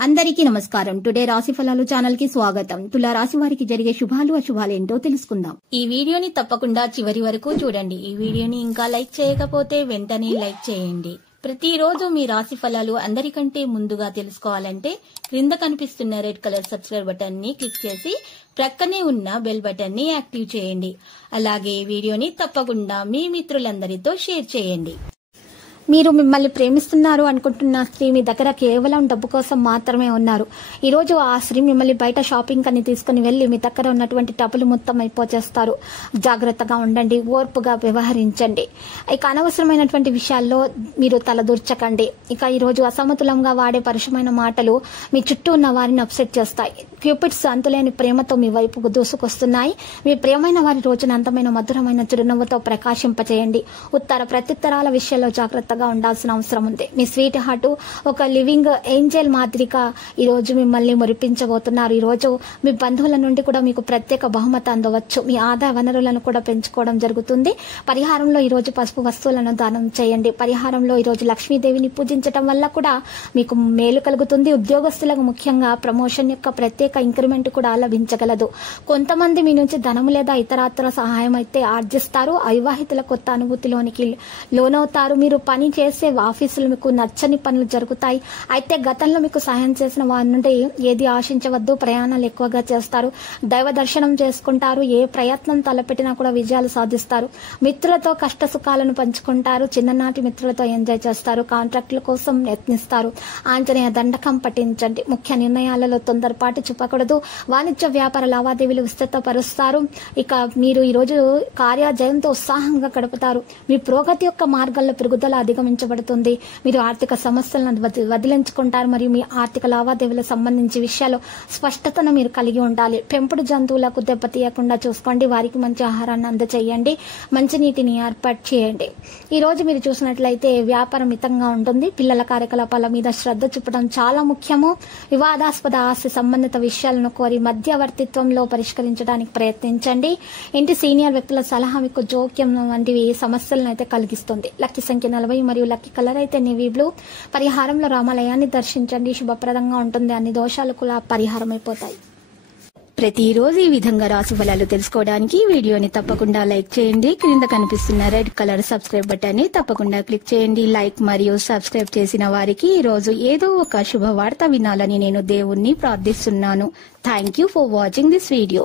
అందరికీ నమస్కారం. టుడే రాశి ఫలాలు ఛానల్ కి స్వాగతం. తులా రాశి వారికి జరిగే శుభాలు అశుభాలు ఏంటో తెలుసుకుందాం. ఈ వీడియోని తప్పకుండా చివరి వరకు చూడండి. ఈ వీడియోని ఇంకా లైక్ చేయకపోతే వెంటనే లైక్ చేయండి. ప్రతిరోజు మీ రాశి ఫలాలు అందరికంటే ముందుగా తెలుసుకోవాలంటే క్రింద కనిపిస్తున్న రెడ్ కలర్ సబ్స్క్రైబ్ బటన్ ని క్లిక్ చేసి ప్రక్కనే ఉన్న బెల్ బటన్ ని యాక్టివ్ చేయండి. అలాగే వీడియోని తప్పకుండా మీ మిత్రులందరితో షేర్ చేయండి. మీరు మిమ్మల్ని ప్రేమిస్తున్నారు అనుకుంటున్న స్త్రీ మీ దగ్గర కేవలం డబ్బు కోసం మాత్రమే ఉన్నారు. ఈ రోజు ఆ స్త్రీ మిమ్మల్ని బయట షాపింగ్ అని తీసుకుని వెళ్లి మీ దగ్గర ఉన్నటువంటి డబ్బులు మొత్తం అయిపోచేస్తారు. జాగ్రత్తగా ఉండండి, ఓర్పుగా వ్యవహరించండి. ఇక అనవసరమైనటువంటి విషయాల్లో మీరు తలదూర్చకండి. ఇక ఈ రోజు అసమతులంగా వాడే పరుషమైన మాటలు మీ చుట్టూ ఉన్న వారిని అప్సెట్ చేస్తాయి. క్యూపిడ్స్ అంతులేని ప్రేమతో మీ వైపుకు దూసుకొస్తున్నాయి. మీ ప్రియమైన వారి రోజున అందమైన మధురమైన చిరునవ్వుతో ప్రకాశింపచేయండి. ఉత్తర ప్రత్యుత్తరాల విషయంలో జాగ్రత్తగా ఉండాల్సిన అవసరం ఉంది. మీ స్వీట్ హార్ట్ ఒక లివింగ్ ఏంజెల్ మాదిరిగా ఈ రోజు మిమ్మల్ని మురిపించబోతున్నారు. ఈ రోజు మీ బంధువుల నుండి కూడా మీకు ప్రత్యేక బహుమతి అందవచ్చు. మీ ఆదాయ వనరులను కూడా పెంచుకోవడం జరుగుతుంది. పరిహారంలో ఈ రోజు పసుపు వస్తువులను దానం చేయండి. పరిహారంలో ఈ రోజు లక్ష్మీదేవిని పూజించడం వల్ల కూడా మీకు మేలు కలుగుతుంది. ఉద్యోగస్తులకు ముఖ్యంగా ప్రమోషన్ యొక్క ప్రత్యేక ఇంక్రిమెంట్ కూడా లభించగలదు. కొంతమంది మీ నుంచి ధనము లేదా ఇతరాత్ర సహాయం అయితే ఆర్జిస్తారు. అవివాహితుల కొత్త అనుభూతిలోనికి లోనవుతారు. మీరు పని చేసే ఆఫీసులు మీకు నచ్చని పనులు జరుగుతాయి. అయితే గతంలో మీకు సహాయం చేసిన వారి నుండి ఏది ఆశించవద్దు. ప్రయాణాలు ఎక్కువగా చేస్తారు. దైవ దర్శనం చేసుకుంటారు. ఏ ప్రయత్నం తలపెట్టినా కూడా విజయాలు సాధిస్తారు. మిత్రులతో కష్ట సుఖాలను పంచుకుంటారు. చిన్ననాటి మిత్రులతో ఎంజాయ్ చేస్తారు. కాంట్రాక్టుల కోసం యత్నిస్తారు. ఆంజనేయ దండకం పఠించండి. ముఖ్య నిర్ణయాలలో తొందరపాటు చూపకూడదు. వాణిజ్య వ్యాపార లావాదేవీలు విస్తృతపరుస్తారు. ఇక మీరు ఈ రోజు కార్యజయంతో ఉత్సాహంగా గడుపుతారు. మీ ప్రోగతి యొక్క మార్గాల్లో పెరుగుదల అధిగమించబడుతుంది. మీరు ఆర్థిక సమస్యలను వదిలించుకుంటారు. మరియు మీ ఆర్థిక లావాదేవీలకు సంబంధించి విషయాలు స్పష్టతను మీరు కలిగి ఉండాలి. పెంపుడు జంతువులకు దెబ్బతీయకుండా చూసుకోండి. వారికి మంచి ఆహారాన్ని అందచేయండి. మంచినీటిని ఏర్పాటు చేయండి. ఈ రోజు మీరు చూసినట్లయితే వ్యాపారం మితంగా ఉంటుంది. పిల్లల కార్యకలాపాల మీద శ్రద్ధ చూపడం చాలా ముఖ్యము. వివాదాస్పద ఆస్తి సంబంధిత విషయాలను కోరి మధ్యవర్తిత్వంలో పరిష్కరించడానికి ప్రయత్నించండి. ఇంటి సీనియర్ వ్యక్తుల సలహా మీకు జోక్యం వంటివి సమస్యలను అయితే కలిగిస్తుంది. లక్కీ సంఖ్య 40 మరియు లక్కీ కలర్ అయితే నేవీ బ్లూ. పరిహారంలో రామాలయాన్ని దర్శించండి. శుభప్రదంగా ఉంటుంది. అన్ని దోషాలు కూడా పరిహారం అయిపోతాయి. ప్రతిరోజు ఈ విధంగా రాశి ఫలాలు తెలుసుకోవడానికి వీడియోని తప్పకుండా లైక్ చేయండి. క్రింద కనిపిస్తున్న రెడ్ కలర్ సబ్స్క్రైబ్ బటన్ ని తప్పకుండా క్లిక్ చేయండి. లైక్ మరియు సబ్స్క్రైబ్ చేసిన వారికి ఈ రోజు ఏదో ఒక శుభవార్త వినాలని నేను దేవుణ్ణి ప్రార్థిస్తున్నాను. Thank you for watching this video.